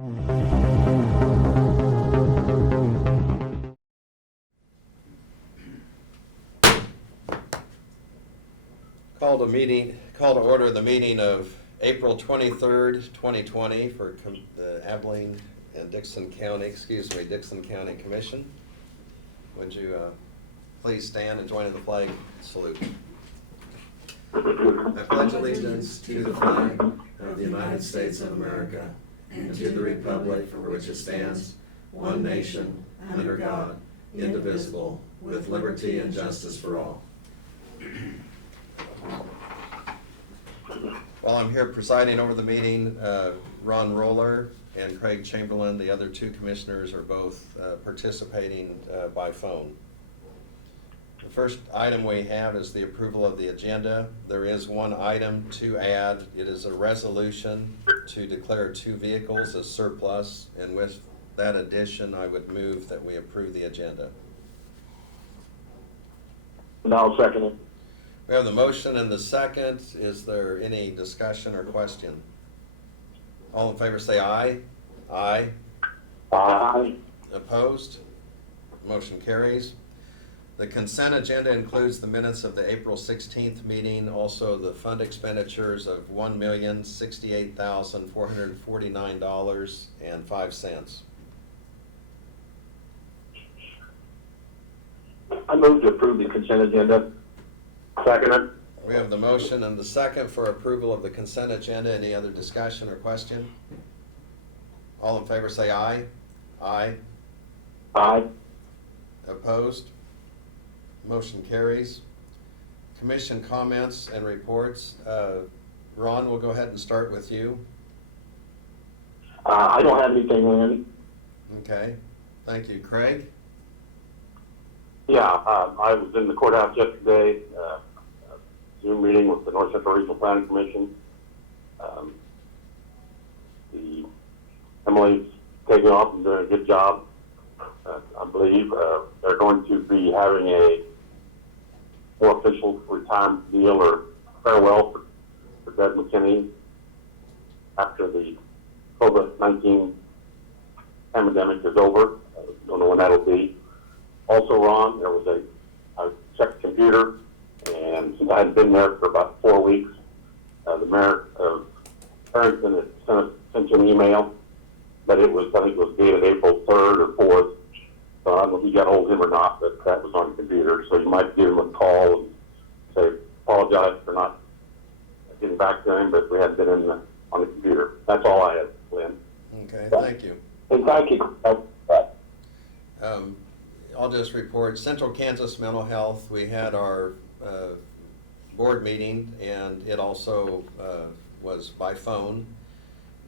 Call to order the meeting of April 23rd, 2020 for the Abilene and Dixon County Commission. Would you please stand and join in the flag salute? I pledge allegiance to the flag of the United States of America and to the republic for which it stands, one nation, under God, indivisible, with liberty and justice for all. While I'm here presiding over the meeting, Ron Roller and Craig Chamberlain, the other two commissioners, are both participating by phone. The first item we have is the approval of the agenda. There is one item to add. It is a resolution to declare 2 vehicles as surplus, and with that addition, I would move that we approve the agenda. And I'll second it. We have the motion and the second. Is there any discussion or question? All in favor say aye. Aye. Aye. Opposed? Motion carries. The consent agenda includes the minutes of the April 16th meeting, also the fund expenditures of $1,068,449.05. I move to approve the consent agenda. Second it. We have the motion and the second for approval of the consent agenda. Any other discussion or question? All in favor say aye. Aye. Aye. Opposed? Motion carries. Commission comments and reports. Ron, we'll go ahead and start with you. I don't have anything, Lynn. Okay. Thank you. Craig? Yeah, I was in the courthouse yesterday, Zoom meeting with the North Central Regional Planning Commission. Emily's taking off and doing a good job. I believe they're going to be having a more official retirement deal or farewell for Deb McKinney after the COVID-19 pandemic is over. Don't know when that'll be. Also, Ron, there was I checked the computer, and since I hadn't been there for about 4 weeks, the mayor of Harrington had sent you an email, but I think it was dated April 3rd or 4th. So I don't know if you got hold of him or not, but that was on the computer. So you might give him a call and say, apologize for not getting back to him, but we had been on the computer. That's all I had, Lynn. Okay, thank you. And thank you. I'll just report Central Kansas Mental Health. We had our board meeting, and it also was by phone,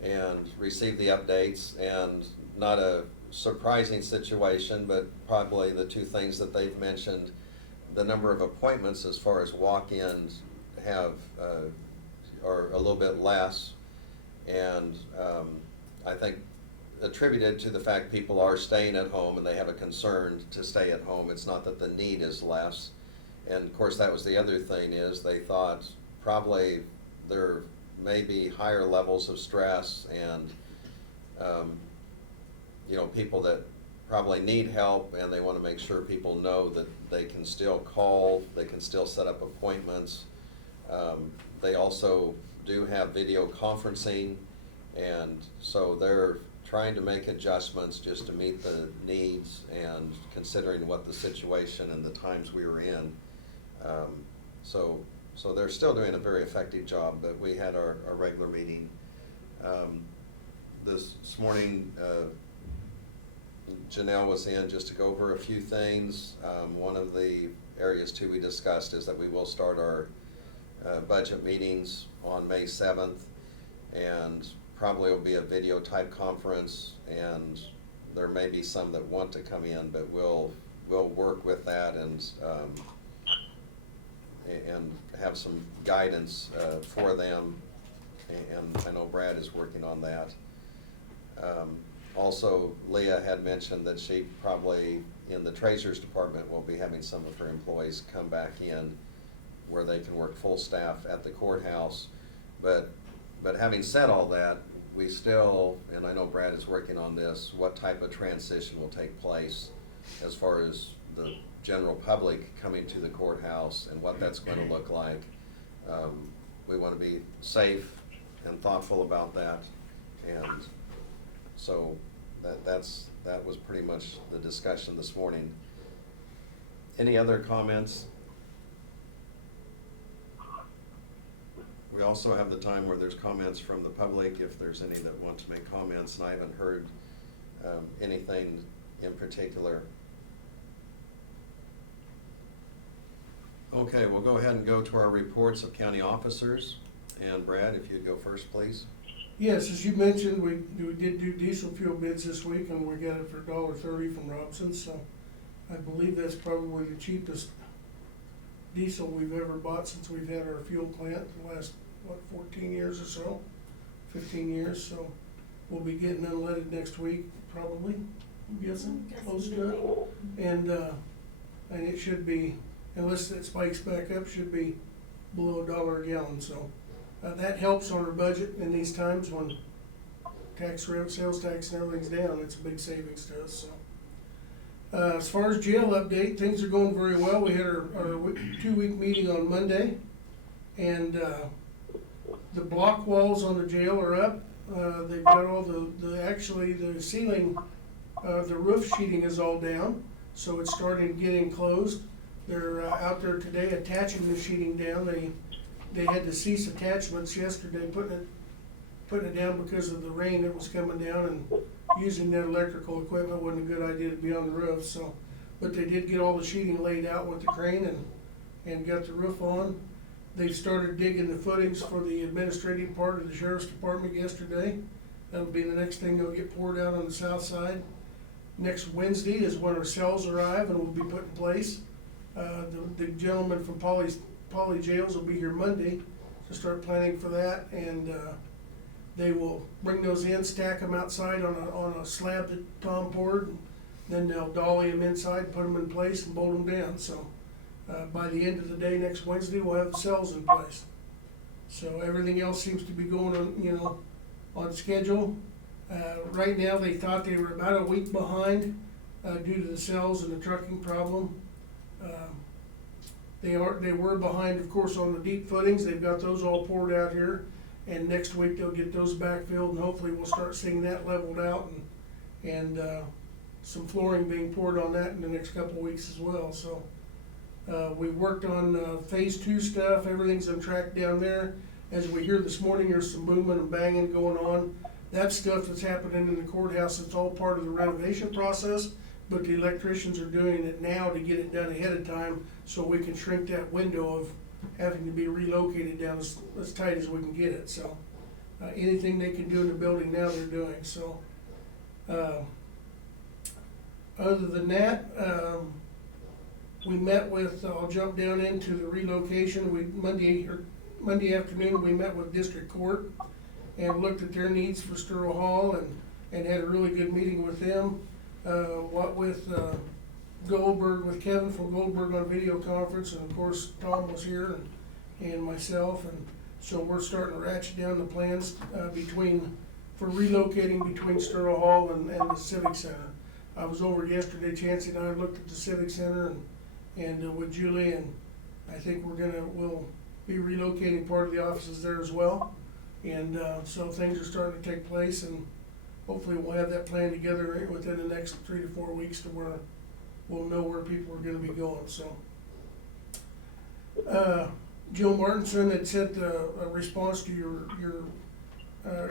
and received the updates, and not a surprising situation, but probably the two things that they've mentioned, the number of appointments as far as walk-ins are a little bit less, and I think attributed to the fact people are staying at home and they have a concern to stay at home. It's not that the need is less. And of course, that was the other thing, is they thought probably there may be higher levels of stress and people that probably need help, and they want to make sure people know that they can still call, they can still set up appointments. They also do have video conferencing, and so they're trying to make adjustments just to meet the needs and considering what the situation and the times we were in. So they're still doing a very effective job, but we had our regular meeting. This morning, Janelle was in just to go over a few things. One of the areas too we discussed is that we will start our budget meetings on May 7th, and probably will be a video type conference, and there may be some that want to come in, but we'll work with that and have some guidance for them, and I know Brad is working on that. Also, Leah had mentioned that she probably, in the Treasurer's Department, will be having some of her employees come back in where they can work full staff at the courthouse. But having said all that, we still, and I know Brad is working on this, what type of transition will take place as far as the general public coming to the courthouse and what that's going to look like. We want to be safe and thoughtful about that, and so that was pretty much the discussion this morning. Any other comments? We also have the time where there's comments from the public, if there's any that want to make comments, and I haven't heard anything in particular. Okay, we'll go ahead and go to our reports of county officers. And Brad, if you'd go first, please. Yes, as you mentioned, we did do diesel fuel bids this week, and we got it for $1.30 from Robson, so I believe that's probably the cheapest diesel we've ever bought since we've had our fuel plant the last, 14 years or so, 15 years, so we'll be getting unleaded next week, probably, I'm guessing, close to it. And it should be, unless it spikes back up, should be below $1 a gallon, so that helps on our budget in these times when sales tax and everything's down. It's a big savings to us, so. As far as jail update, things are going very well. We had our 2-week meeting on Monday, and the block walls on the jail are up. They've got all actually the ceiling, the roof sheeting is all down, so it's starting getting closed. They're out there today attaching the sheeting down. They had to cease attachments yesterday, putting it down because of the rain that was coming down, and using that electrical equipment wasn't a good idea to be on the roof, so. But they did get all the sheeting laid out with the crane and got the roof on. They started digging the footings for the administrative part of the sheriff's department yesterday. That'll be the next thing they'll get poured out on the south side. Next Wednesday is when our cells arrive and will be put in place. The gentleman from Poly Jails will be here Monday to start planning for that, and they will bring those in, stack them outside on a slab that Tom poured, and then they'll dolly them inside, put them in place, and bolt them down. So by the end of the day next Wednesday, we'll have the cells in place. So everything else seems to be going on, on schedule. Right now, they thought they were about a week behind due to the cells and the trucking problem. They were behind, of course, on the deep footings. They've got those all poured out here, and next week they'll get those backfilled, and hopefully we'll start seeing that leveled out, and some flooring being poured on that in the next couple of weeks as well. So we worked on phase 2 stuff. Everything's on track down there. As we hear this morning, there's some booming and banging going on. That stuff that's happening in the courthouse, it's all part of the renovation process, but the electricians are doing it now to get it done ahead of time so we can shrink that window of having to be relocated down as tight as we can get it. So anything they can do in the building now, they're doing. So other than that, we met with, I'll jump down into the relocation. Monday afternoon, we met with District Court and looked at their needs for Sterl Hall, and had a really good meeting with them. With Goldberg, with Kevin from Goldberg on video conference, and of course Tom was here, and myself, and so we're starting to ratchet down the plans for relocating between Sterl Hall and the Civic Center. I was over yesterday, Chancey and I looked at the Civic Center and with Julie, and I think we'll be relocating part of the offices there as well, and so things are starting to take place, and hopefully we'll have that plan together within the next 3 to 4 weeks to where we'll know where people are gonna be going, so. Jill Martinson had sent a response to your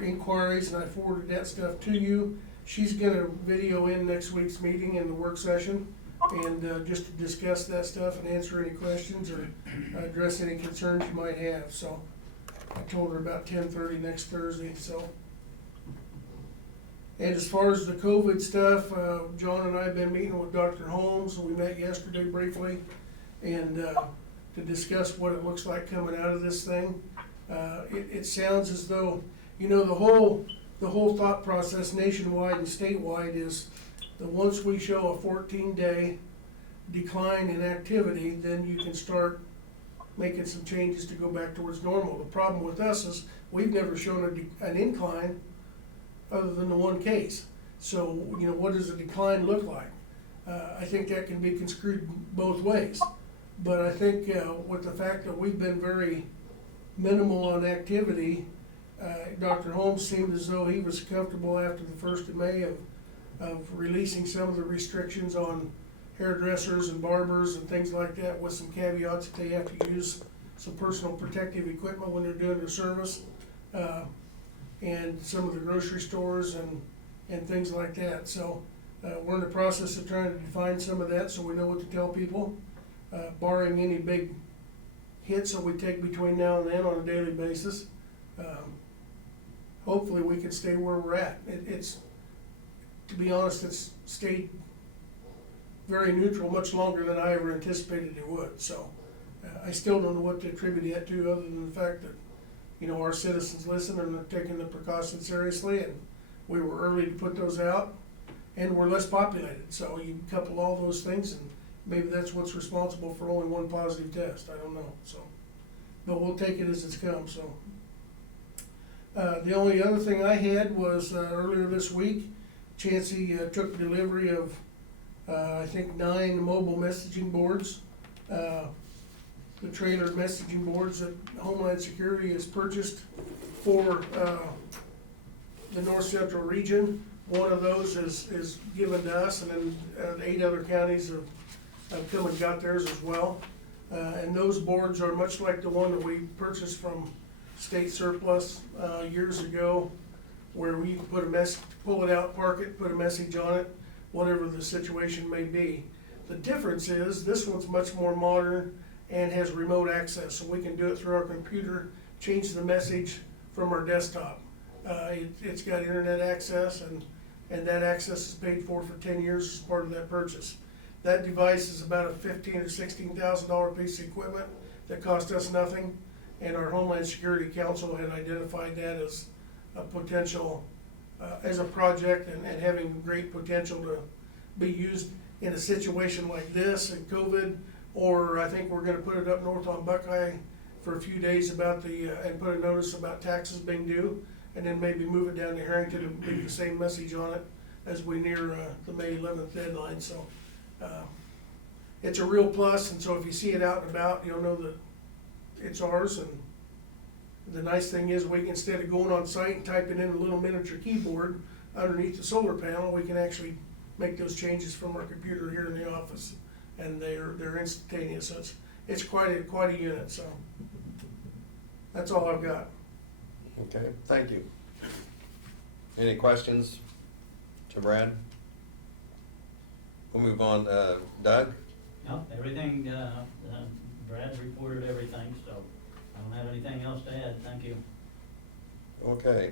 inquiries, and I forwarded that stuff to you. She's gonna video in next week's meeting in the work session, and just to discuss that stuff and answer any questions or address any concerns you might have, so. I told her about 10:30 next Thursday, so. And as far as the COVID stuff, John and I have been meeting with Dr. Holmes. We met yesterday briefly, and to discuss what it looks like coming out of this thing. It sounds as though, the whole thought process nationwide and statewide is that once we show a 14-day decline in activity, then you can start making some changes to go back towards normal. The problem with us is we've never shown an incline other than the one case. So, what does a decline look like? I think that can be construed both ways. But I think with the fact that we've been very minimal on activity, Dr. Holmes seemed as though he was comfortable after the 1st of May of releasing some of the restrictions on hairdressers and barbers and things like that, with some caveats that they have to use some personal protective equipment when they're doing their service, and some of the grocery stores and things like that. So we're in the process of trying to define some of that so we know what to tell people, barring any big hits that we take between now and then on a daily basis. Hopefully we can stay where we're at. It's, to be honest, it's stayed very neutral much longer than I ever anticipated it would. So I still don't know what to attribute that to, other than the fact that, our citizens listen and are taking the precautions seriously, and we were early to put those out, and we're less populated. So you couple all those things, and maybe that's what's responsible for only one positive test. I don't know. So, but we'll take it as it's come. So the only other thing I had was earlier this week, Chancey took delivery of I think 9 mobile messaging boards. The trailer messaging boards that Homeland Security has purchased for the North Central region. One of those is given to us, and then 8 other counties have come and got theirs as well. And those boards are much like the one that we purchased from State Surplus years ago, where we put pull it out, park it, put a message on it, whatever the situation may be. The difference is this one's much more modern and has remote access, so we can do it through our computer, change the message from our desktop. It's got internet access, and that access is paid for 10 years as part of that purchase. That device is about a $15,000 or $16,000 piece of equipment that cost us nothing, and our Homeland Security Council had identified that as a potential, as a project, and having great potential to be used in a situation like this and COVID. Or I think we're gonna put it up north on Buckeye for a few days about and put a notice about taxes being due, and then maybe move it down to Harrington and leave the same message on it as we near the May 11th deadline. So it's a real plus, and so if you see it out and about, you'll know that it's ours. And the nice thing is, we can, instead of going on site and typing in a little miniature keyboard underneath the solar panel, we can actually make those changes from our computer here in the office, and they're instantaneous. So it's quite a unit. So that's all I've got. Okay, thank you. Any questions to Brad? We'll move on. Doug? No, everything, Brad's reported everything, so I don't have anything else to add. Thank you. Okay.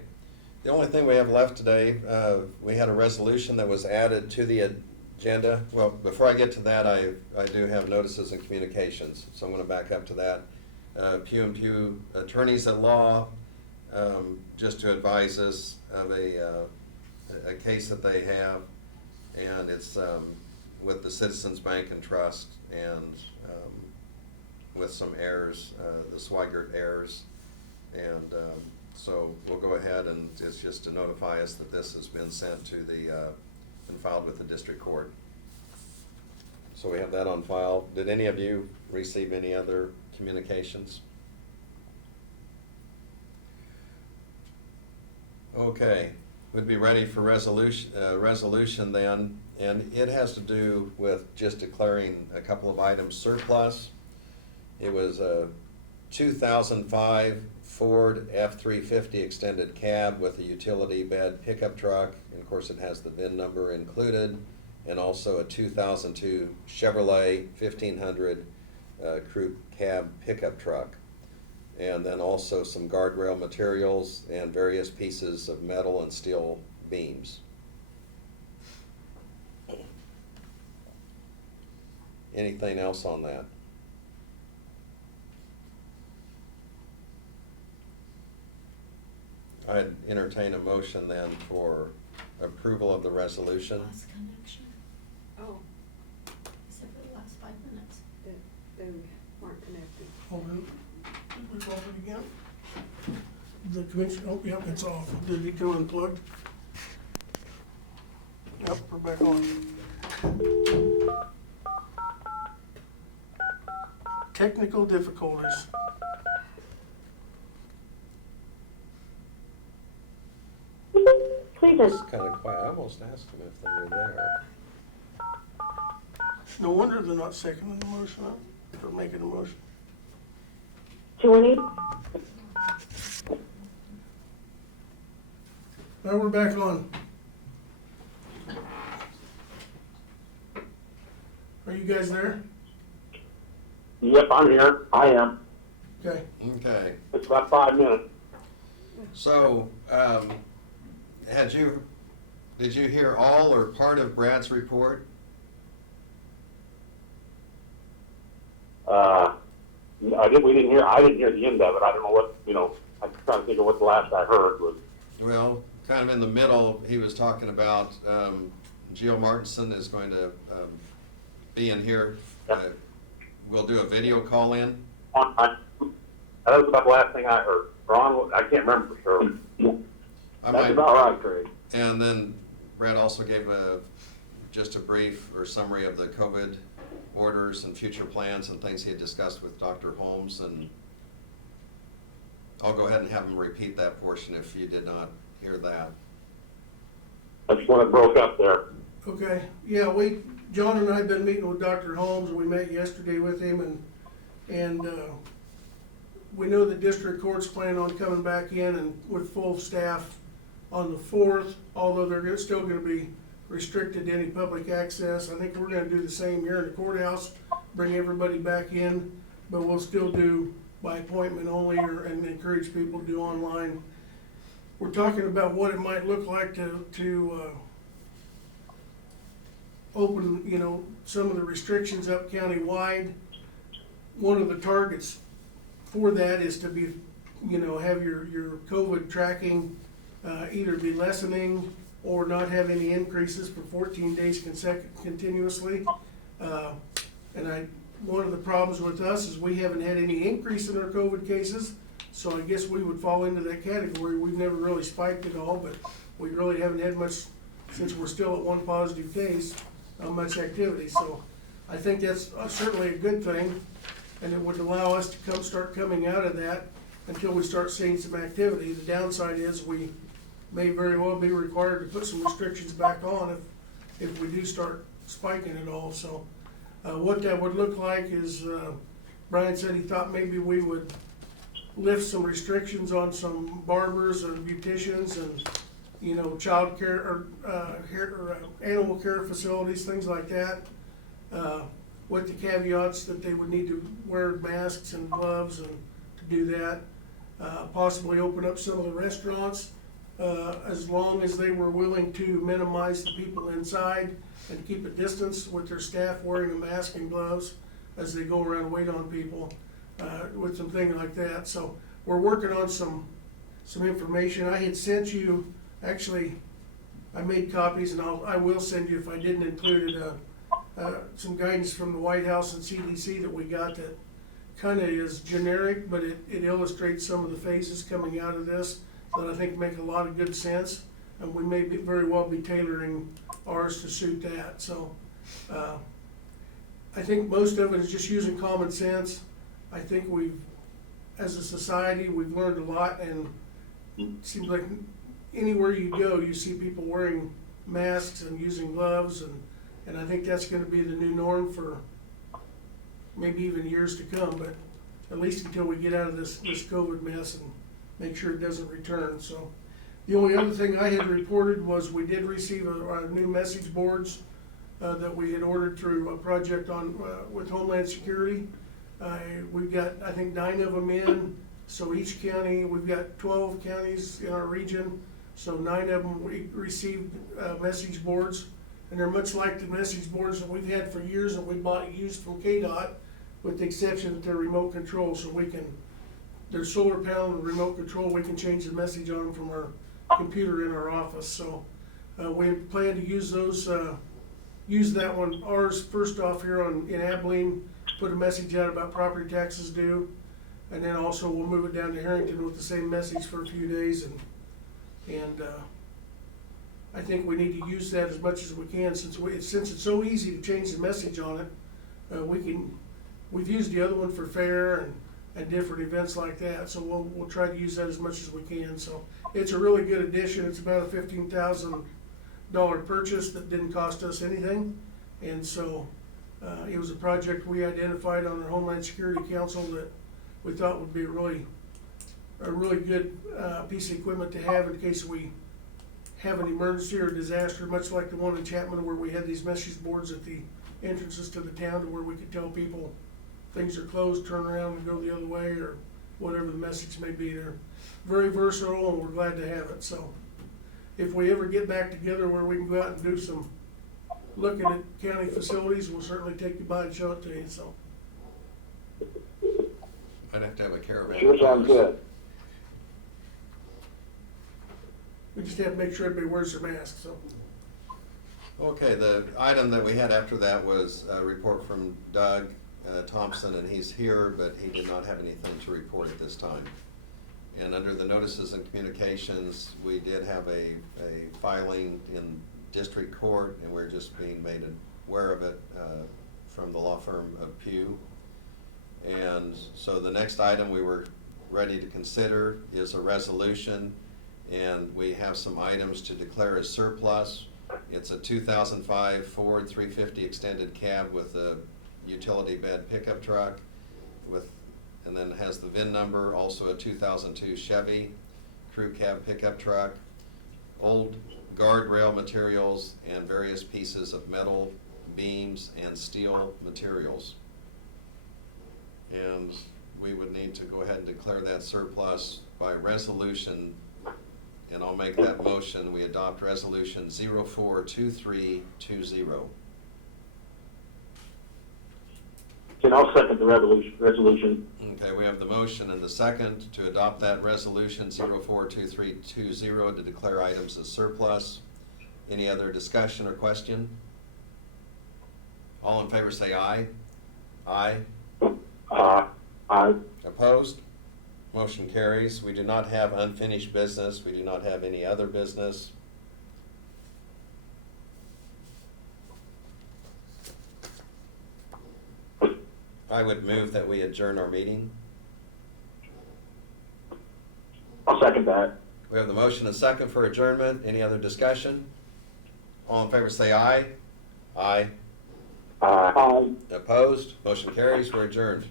The only thing we have left today, we had a resolution that was added to the agenda. Well, before I get to that, I do have notices and communications, so I'm going to back up to that. Pew attorneys at law, just to advise us of a case that they have, and it's with the Citizens Bank and Trust, and with some heirs, the Swigert heirs, and so we'll go ahead, and it's just to notify us that this has been sent to and filed with the district court. So we have that on file. Did any of you receive any other communications? Okay, we'd be ready for resolution then, and it has to do with just declaring a couple of items surplus. It was a 2005 Ford F-350 extended cab with a utility bed pickup truck, and of course it has the VIN number included, and also a 2002 Chevrolet 1500 crew cab pickup truck. And then also some guardrail materials and various pieces of metal and steel beams. Anything else on that? I'd entertain a motion then for approval of the resolution. Lost connection. Oh, except for the last 5 minutes. They weren't connected. Hold on. Did we call it again? The commission, oh, yep, it's off. Did it come unplugged? we're back on. Technical difficulties. Please, It's kind of quiet. I almost asked them if they were there. No wonder they're not seconding the motion, huh? Or making a motion. 20, Now we're back on. Are you guys there? Yep, I'm here. I am. Okay. Okay, It's about 5 minutes. so, did you hear all or part of Brad's report? I didn't hear the end of it. I don't know what, I'm trying to think of what the last I heard was. Well, kind of in the middle, he was talking about, Gio Martinson is going to, be in here. Yep. We'll do a video call in. That was about the last thing I heard. Ron, I can't remember for sure. I That's might- about right, Craig. And then Brad also gave just a brief or summary of the COVID orders and future plans and things he had discussed with Dr. Holmes, and I'll go ahead and have him repeat that portion if you did not hear that. That's when it broke up there. Okay, yeah, John and I have been meeting with Dr. Holmes, we met yesterday with him, and we know the district court's planning on coming back in and with full staff on the 4th, although they're still gonna be restricted to any public access. I think we're gonna do the same here in the courthouse, bring everybody back in, but we'll still do by appointment only and encourage people to do online. We're talking about what it might look like to open, some of the restrictions up countywide. One of the targets for that is to be, have your COVID tracking either be lessening or not have any increases for 14 days continuously. One of the problems with us is we haven't had any increase in our COVID cases, so I guess we would fall into that category. We've never really spiked at all, but we really haven't had much, since we're still at 1 positive case, not much activity. So I think that's certainly a good thing, and it would allow us to start coming out of that until we start seeing some activity. The downside is we may very well be required to put some restrictions back on if we do start spiking it all. So what that would look like is, Brian said he thought maybe we would lift some restrictions on some barbers and beauticians and, child care or animal care facilities, things like that. With the caveats that they would need to wear masks and gloves and to do that. Possibly open up some of the restaurants, as long as they were willing to minimize the people inside and keep a distance with their staff wearing a mask and gloves as they go around and wait on people, with some things like that. So we're working on some information. I had sent you, actually, I made copies, and I will send you, if I didn't include it, some guidance from the White House and CDC that we got that kind of is generic, but it illustrates some of the phases coming out of this that I think make a lot of good sense, and we may very well be tailoring ours to suit that. So I think most of it is just using common sense. I think as a society, we've learned a lot, and it seems like anywhere you go, you see people wearing masks and using gloves, and I think that's gonna be the new norm for maybe even years to come, but at least until we get out of this COVID mess and make sure it doesn't return. So the only other thing I had reported was we did receive our new message boards that we had ordered through a project with Homeland Security. We've got, I think, 9 of them in. So each county, we've got 12 counties in our region. So 9 of them we received message boards. And they're much like the message boards that we've had for years that we bought used from KDOT, with the exception that they're remote control. So they're solar panel and remote control. We can change the message on them from our computer in our office. So we plan to use those, use that one, ours first off here in Abilene, put a message out about property taxes due. And then also we'll move it down to Harrington with the same message for a few days and I think we need to use that as much as we can, since it's so easy to change the message on it. We've used the other one for fair and different events like that, so we'll try to use that as much as we can. So it's a really good addition. It's about a $15,000 purchase that didn't cost us anything. And so, it was a project we identified on our Homeland Security Council that we thought would be a really good, piece of equipment to have in case we have an emergency or disaster, much like the one in Chapman where we had these message boards at the entrances to the town to where we could tell people things are closed, turn around and go the other way, or whatever the message may be. They're very versatile and we're glad to have it. So if we ever get back together where we can go out and do some looking at county facilities, we'll certainly take you by and show it to you, so. I'd have to have a caravan. Sure sounds good. We just have to make sure everybody wears their mask, so. Okay, the item that we had after that was a report from Doug Thompson, and he's here, but he did not have anything to report at this time. And under the notices and communications, we did have a filing in district court, and we're just being made aware of it from the law firm of Pugh. And so the next item we were ready to consider is a resolution, and we have some items to declare as surplus. It's a 2005 Ford 350 extended cab with a utility bed pickup truck and then has the VIN number, also a 2002 Chevy crew cab pickup truck, old guardrail materials, and various pieces of metal beams and steel materials. And we would need to go ahead and declare that surplus by resolution, and I'll make that motion. We adopt resolution 042320. And I'll second the resolution. Okay, we have the motion and the second to adopt that resolution 042320 to declare items as surplus. Any other discussion or question? All in favor say aye. Aye. Aye. Opposed? Motion carries. We do not have unfinished business. We do not have any other business. I would move that we adjourn our meeting. I'll second that. We have the motion and second for adjournment. Any other discussion? All in favor say aye. Aye. Aye. Opposed? Motion carries. We're adjourned.